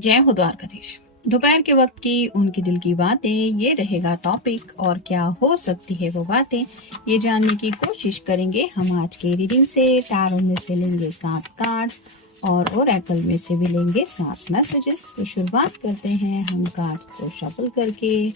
जय हो द्वारकाधीश। दोपहर के वक्त की उनकी दिल की बातें, ये रहेगा टॉपिक। और क्या हो सकती है वो बातें, ये जानने की कोशिश करेंगे हम आज के रीडिंग से। टैरो में से लेंगे 7 कार्ड्स और ओरेकल में से भी लेंगे 7 मैसेजेस। तो शुरुआत करते हैं हम कार्ड को शफल करके।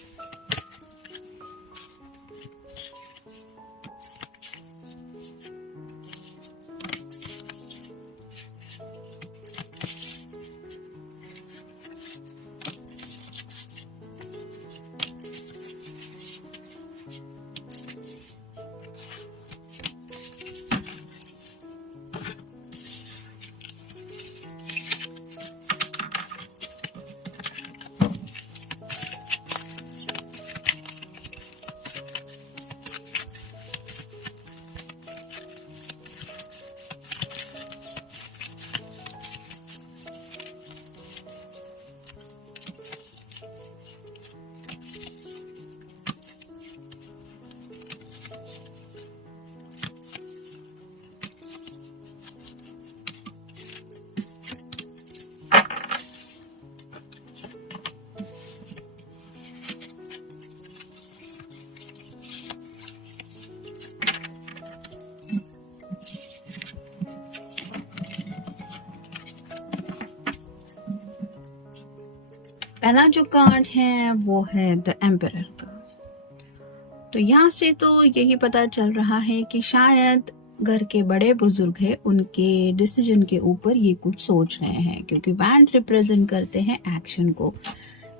पहला जो कार्ड है वो है द एम्परर का। तो यहाँ से तो यही पता चल रहा है कि शायद घर के बड़े बुजुर्ग हैं, उनके डिसीजन के ऊपर ये कुछ सोच रहे हैं, क्योंकि बैंड रिप्रेजेंट करते हैं एक्शन को।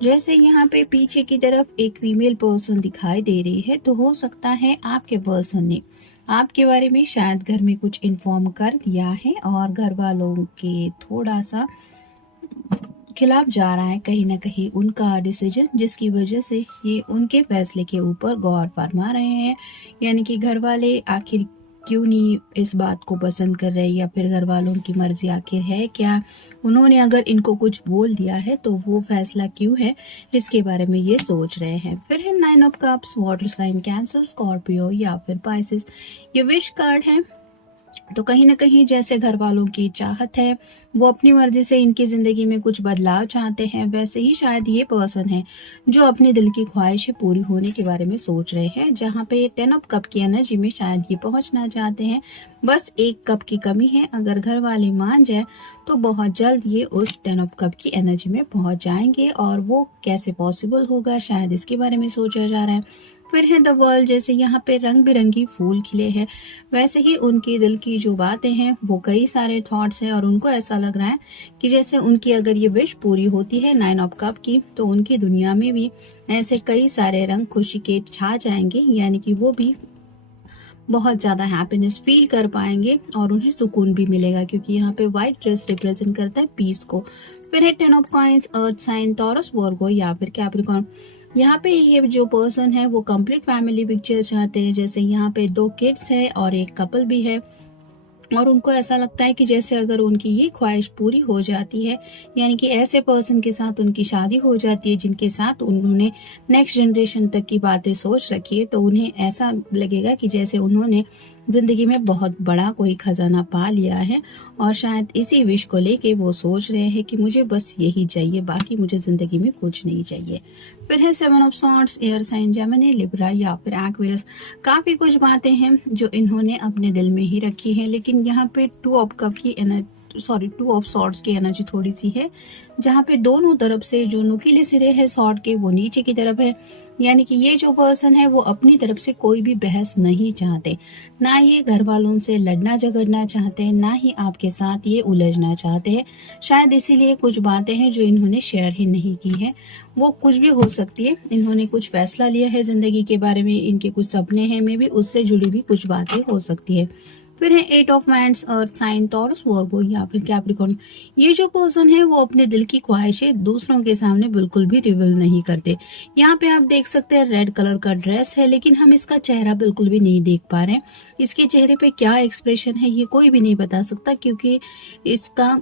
जैसे यहाँ पे पीछे की तरफ एक फीमेल पर्सन दिखाई दे रही है, तो हो सकता है आपके पर्सन ने आपके बारे में शायद घर में कुछ इन्फॉर्म कर दिया है और घर वालों के थोड़ा सा खिलाफ जा रहा है कहीं ना कहीं उनका डिसीजन, जिसकी वजह से ये उनके फैसले के ऊपर गौर फरमा रहे हैं। यानी कि घर वाले आखिर क्यों नहीं इस बात को पसंद कर रहे, या फिर घर वालों की मर्जी आखिर है क्या, उन्होंने अगर इनको कुछ बोल दिया है तो वो फैसला क्यों है, इसके बारे में ये सोच रहे हैं। फिर है 9 of cups, water sign Cancer, Scorpio या फिर पाइसेस। ये विश कार्ड है। तो कहीं ना कहीं जैसे घर वालों की चाहत है, वो अपनी मर्जी से इनकी जिंदगी में कुछ बदलाव चाहते हैं, वैसे ही शायद ये पर्सन है जो अपने दिल की ख्वाहिशें पूरी होने के बारे में सोच रहे हैं। जहाँ पे 10 ऑफ कप की एनर्जी में शायद ये पहुंचना चाहते हैं, बस 1 कप की कमी है। अगर घर वाले मान जाए तो बहुत जल्द ये उस 10 ऑफ कप की एनर्जी में पहुंच जाएंगे, और वो कैसे पॉसिबल होगा, शायद इसके बारे में सोचा जा रहा है। फिर है द वर्ल्ड। जैसे यहाँ पे रंग बिरंगी फूल खिले हैं, वैसे ही उनके दिल की जो बातें हैं वो कई सारे थॉट्स हैं, और उनको ऐसा लग रहा है कि जैसे उनकी अगर ये विश पूरी होती है 9 ऑफ कप की, तो उनकी दुनिया में भी ऐसे कई सारे रंग खुशी के छा जाएंगे। यानी कि वो भी बहुत ज़्यादा हैप्पीनेस फील कर पाएंगे और उन्हें सुकून भी मिलेगा, क्योंकि यहाँ पे व्हाइट ड्रेस रिप्रेजेंट करता है पीस को। फिर है 10 of coins, earth sign, Taurus, Virgo या फिर कैप्रिकॉर्न। यहाँ पे ये जो पर्सन है वो कंप्लीट फैमिली पिक्चर चाहते हैं। जैसे यहाँ पे 2 किड्स है और एक कपल भी है, और उनको ऐसा लगता है कि जैसे अगर उनकी ये ख्वाहिश पूरी हो जाती है, यानी कि ऐसे पर्सन के साथ उनकी शादी हो जाती है जिनके साथ उन्होंने नेक्स्ट जनरेशन तक की बातें सोच रखी है, तो उन्हें ऐसा लगेगा कि जैसे उन्होंने जिंदगी में बहुत बड़ा कोई खजाना पा लिया है। और शायद इसी विश को लेके वो सोच रहे हैं कि मुझे बस यही चाहिए, बाकी मुझे जिंदगी में कुछ नहीं चाहिए। फिर है 7 of swords, air sign, Gemini, Libra या फिर एक्वेरियस। काफी कुछ बातें हैं जो इन्होंने अपने दिल में ही रखी है, लेकिन यहाँ पे 2 ऑफ कप की एनर्जी 2 ऑफ सॉर्ड्स की एनर्जी थोड़ी सी है, जहाँ पे दोनों तरफ से जो नुकीले सिरे हैं सॉर्ड के वो नीचे की तरफ है। यानी कि ये जो पर्सन है वो अपनी तरफ से कोई भी बहस नहीं चाहते, ना ये घर वालों से लड़ना झगड़ना चाहते हैं, ना ही आपके साथ ये उलझना चाहते हैं। शायद इसीलिए कुछ बातें हैं जो इन्होंने शेयर ही नहीं की है। वो कुछ भी हो सकती है, इन्होंने कुछ फैसला लिया है जिंदगी के बारे में, इनके कुछ सपने हैं, मे भी उससे जुड़ी भी कुछ बातें हो सकती है। फिर है 8 of wands, earth sign, Taurus, Virgo या फिर कैप्रिकॉर्न। ये जो पर्सन है वो अपने दिल की ख्वाहिशें दूसरों के सामने बिल्कुल भी रिवील नहीं करते। यहाँ पे आप देख सकते हैं रेड कलर का ड्रेस है, लेकिन हम इसका चेहरा बिल्कुल भी नहीं देख पा रहे हैं। इसके चेहरे पे क्या एक्सप्रेशन है ये कोई भी नहीं बता सकता, क्योंकि इसका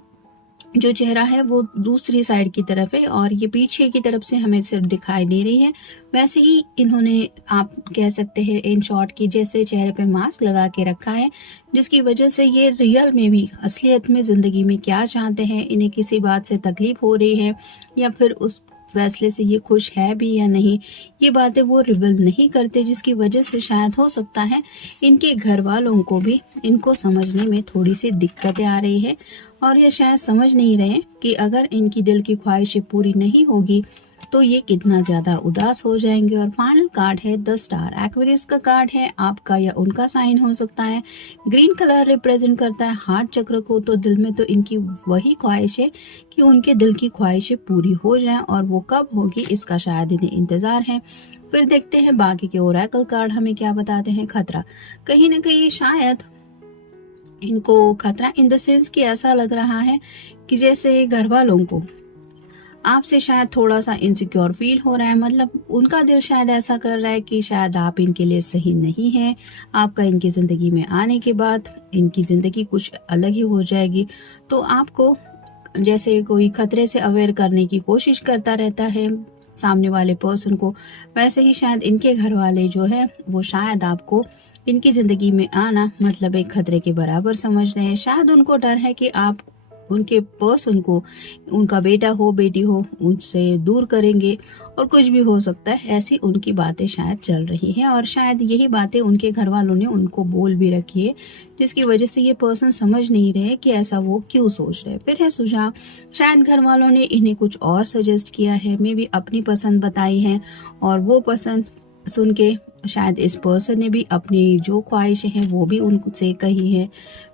जो चेहरा है वो दूसरी साइड की तरफ है और ये पीछे की तरफ से हमें सिर्फ दिखाई दे रही है। वैसे ही इन्होंने, आप कह सकते हैं इन शॉर्ट की जैसे चेहरे पे मास्क लगा के रखा है, जिसकी वजह से ये रियल में भी असलियत में ज़िंदगी में क्या चाहते हैं, इन्हें किसी बात से तकलीफ हो रही है या फिर उस फैसले से ये खुश है भी या नहीं, ये बातें वो रिवील नहीं करते, जिसकी वजह से शायद हो सकता है इनके घर वालों को भी इनको समझने में थोड़ी सी दिक्कतें आ रही है और ये शायद समझ नहीं रहे कि अगर इनकी दिल की ख्वाहिशें पूरी नहीं होगी तो ये कितना ज़्यादा उदास हो जाएंगे। और फाइनल कार्ड है द स्टार। एक्वेरियस का कार्ड है, आपका या उनका साइन हो सकता है। ग्रीन कलर रिप्रेजेंट करता है हार्ट चक्र को, तो दिल में तो इनकी वही ख्वाहिश है कि उनके दिल की ख्वाहिशें पूरी हो जाएं और वो कब होगी इसका शायद इन्हें इंतज़ार है। फिर देखते हैं बाकी के ओरेकल कार्ड हमें क्या बताते हैं। खतरा, कहीं ना कहीं शायद इनको खतरा इन द सेंस कि ऐसा लग रहा है कि जैसे घर वालों को आपसे शायद थोड़ा सा इनसिक्योर फील हो रहा है, मतलब उनका दिल शायद ऐसा कर रहा है कि शायद आप इनके लिए सही नहीं है। आपका इनकी ज़िंदगी में आने के बाद इनकी ज़िंदगी कुछ अलग ही हो जाएगी, तो आपको जैसे कोई खतरे से अवेयर करने की कोशिश करता रहता है सामने वाले पर्सन को, वैसे ही शायद इनके घर वाले जो है वो शायद आपको इनकी ज़िंदगी में आना मतलब एक खतरे के बराबर समझ रहे हैं। शायद उनको डर है कि आप उनके पर्सन को, उनका बेटा हो बेटी हो, उनसे दूर करेंगे और कुछ भी हो सकता है, ऐसी उनकी बातें शायद चल रही हैं और शायद यही बातें उनके घर वालों ने उनको बोल भी रखी है, जिसकी वजह से ये पर्सन समझ नहीं रहे कि ऐसा वो क्यों सोच रहे हैं। फिर है सुझाव, शायद घर वालों ने इन्हें कुछ और सजेस्ट किया है, मे भी अपनी पसंद बताई है और वो पसंद सुन के शायद इस पर्सन ने भी अपनी जो ख्वाहिशें हैं वो भी उनसे कही है।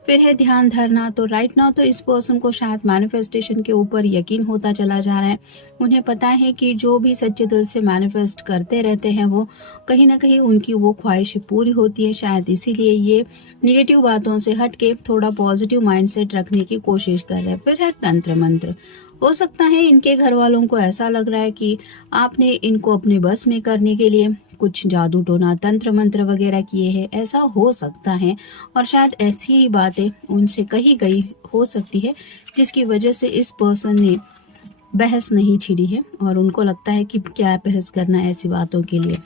फिर है ध्यान धरना, तो राइट नाउ तो इस पर्सन को शायद मैनिफेस्टेशन के ऊपर यकीन होता चला जा रहा है। उन्हें पता है कि जो भी सच्चे दिल से मैनिफेस्ट करते रहते हैं वो कहीं ना कहीं उनकी वो ख्वाहिशें पूरी होती है। शायद इसीलिए ये निगेटिव बातों से हट के थोड़ा पॉजिटिव माइंडसेट रखने की कोशिश कर रहे हैं। फिर है तंत्र मंत्र, हो सकता है इनके घर वालों को ऐसा लग रहा है कि आपने इनको अपने बस में करने के लिए कुछ जादू टोना तंत्र मंत्र वगैरह किए हैं, ऐसा हो सकता है और शायद ऐसी ही बातें उनसे कही गई हो सकती है, जिसकी वजह से इस पर्सन ने बहस नहीं छिड़ी है और उनको लगता है कि क्या बहस करना है ऐसी बातों के लिए।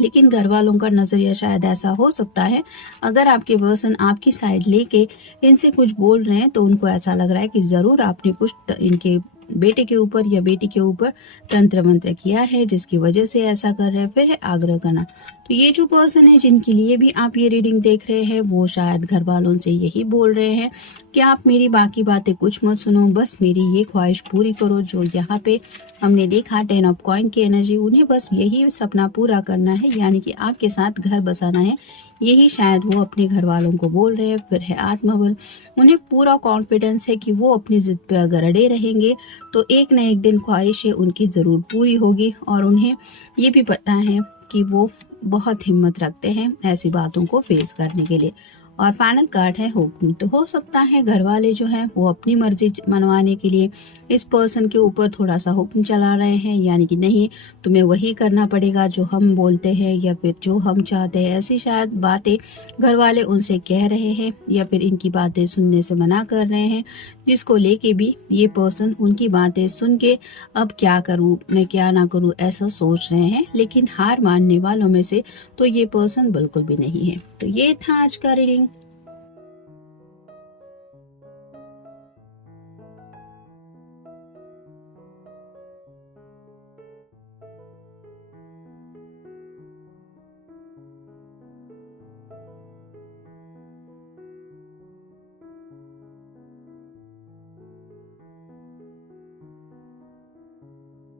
लेकिन घर वालों का नज़रिया शायद ऐसा हो सकता है, अगर आपके पर्सन आपकी साइड लेके इनसे कुछ बोल रहे हैं तो उनको ऐसा लग रहा है कि ज़रूर आपने कुछ इनके बेटे के ऊपर या बेटी के ऊपर तंत्र मंत्र किया है, जिसकी वजह से ऐसा कर रहे हैं। फिर है आग्रह करना, तो ये जो पर्सन है जिनके लिए भी आप ये रीडिंग देख रहे हैं वो शायद घर वालों से यही बोल रहे हैं कि आप मेरी बाकी बातें कुछ मत सुनो, बस मेरी ये ख्वाहिश पूरी करो। जो यहाँ पे हमने देखा 10 ऑफ कॉइन की एनर्जी, उन्हें बस यही सपना पूरा करना है, यानी कि आपके साथ घर बसाना है, यही शायद वो अपने घर वालों को बोल रहे हैं। फिर है आत्मबल, उन्हें पूरा कॉन्फिडेंस है कि वो अपनी जिद पे अगर अड़े रहेंगे तो एक न एक दिन ख्वाहिशें उनकी ज़रूर पूरी होगी और उन्हें ये भी पता है कि वो बहुत हिम्मत रखते हैं ऐसी बातों को फेस करने के लिए। और फाइनल कार्ड है हुक्म, तो हो सकता है घर वाले जो है वो अपनी मर्जी मनवाने के लिए इस पर्सन के ऊपर थोड़ा सा हुक्म चला रहे हैं, यानी कि नहीं तुम्हें वही करना पड़ेगा जो हम बोलते हैं या फिर जो हम चाहते हैं, ऐसी शायद बातें घर वाले उनसे कह रहे हैं या फिर इनकी बातें सुनने से मना कर रहे हैं, जिसको लेके भी ये पर्सन उनकी बातें सुन के अब क्या करूँ मैं क्या ना करूँ ऐसा सोच रहे हैं। लेकिन हार मानने वालों में से तो ये पर्सन बिल्कुल भी नहीं है। तो ये था आज का रीडिंग।